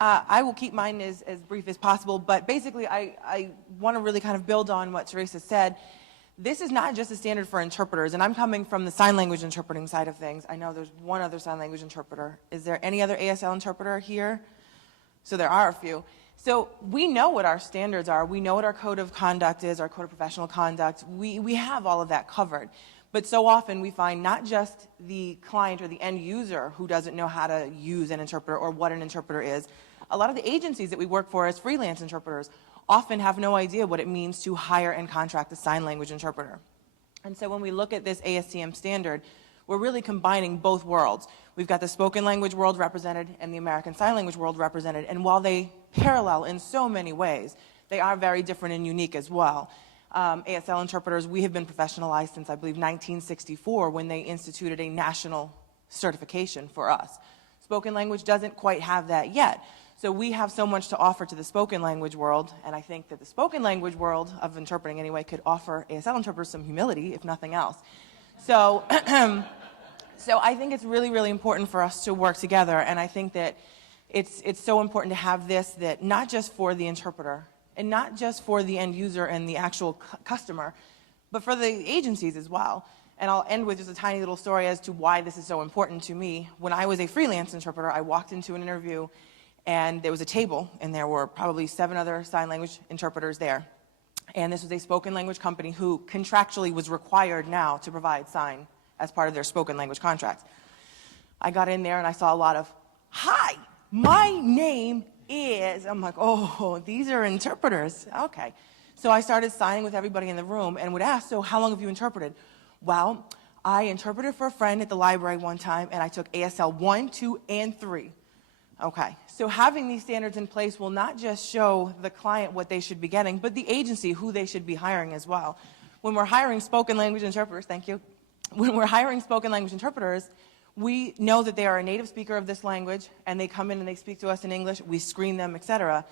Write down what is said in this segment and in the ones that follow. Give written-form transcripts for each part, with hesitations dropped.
I will keep mine as brief as possible, but basically I want to really kind of build on what Teresa said. This is not just a standard for interpreters, and I'm coming from the sign language interpreting side of things. I know there's one other sign language interpreter. Is there any other ASL interpreter here? So there are a few. So we know what our standards are. We know what our code of conduct is, our code of professional conduct. We have all of that covered. But so often we find not just the client or the end user who doesn't know how to use an interpreter or what an interpreter is. A lot of the agencies that we work for as freelance interpreters often have no idea what it means to hire and contract a sign language interpreter. And so when we look at this ASTM standard, we're really combining both worlds. We've got the spoken language world represented and the American Sign Language world represented, and while they parallel in so many ways, they are very different and unique as well. ASL interpreters, we have been professionalized since, I believe, 1964 when they instituted a national certification for us. Spoken language doesn't quite have that yet. So we have so much to offer to the spoken language world, and I think that the spoken language world, of interpreting anyway, could offer ASL interpreters some humility, if nothing else. So, so I think it's really, really important for us to work together, and I think that it's so important to have this, that not just for the interpreter, and not just for the end user and the actual customer, but for the agencies as well. And I'll end with just a tiny little story as to why this is so important to me. When I was a freelance interpreter, I walked into an interview, and there was a table, and there were probably 7 other sign language interpreters there. And this was a spoken language company who contractually was required now to provide sign as part of their spoken language contracts. I got in there and I saw a lot of, "Hi, my name is," I'm like, oh, these are interpreters. Okay. So I started signing with everybody in the room and would ask, "So how long have you interpreted?" "Well, I interpreted for a friend at the library one time, and I took ASL 1, 2, and 3. Okay, so having these standards in place will not just show the client what they should be getting, but the agency who they should be hiring as well. When we're hiring spoken language interpreters, thank you. When we're hiring spoken language interpreters, we know that they are a native speaker of this language, and they come in and they speak to us in English, we screen them, etc.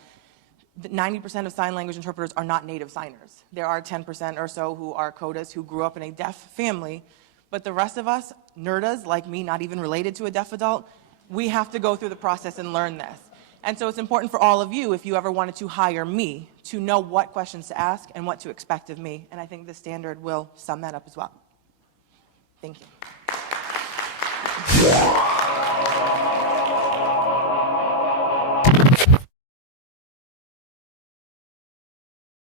90% of sign language interpreters are not native signers. There are 10% or so who are CODAs who grew up in a deaf family, but the rest of us, NERDas, like me, not even related to a deaf adult, we have to go through the process and learn this. And so it's important for all of you, if you ever wanted to hire me, to know what questions to ask and what to expect of me. And I think this standard will sum that up as well. Thank you.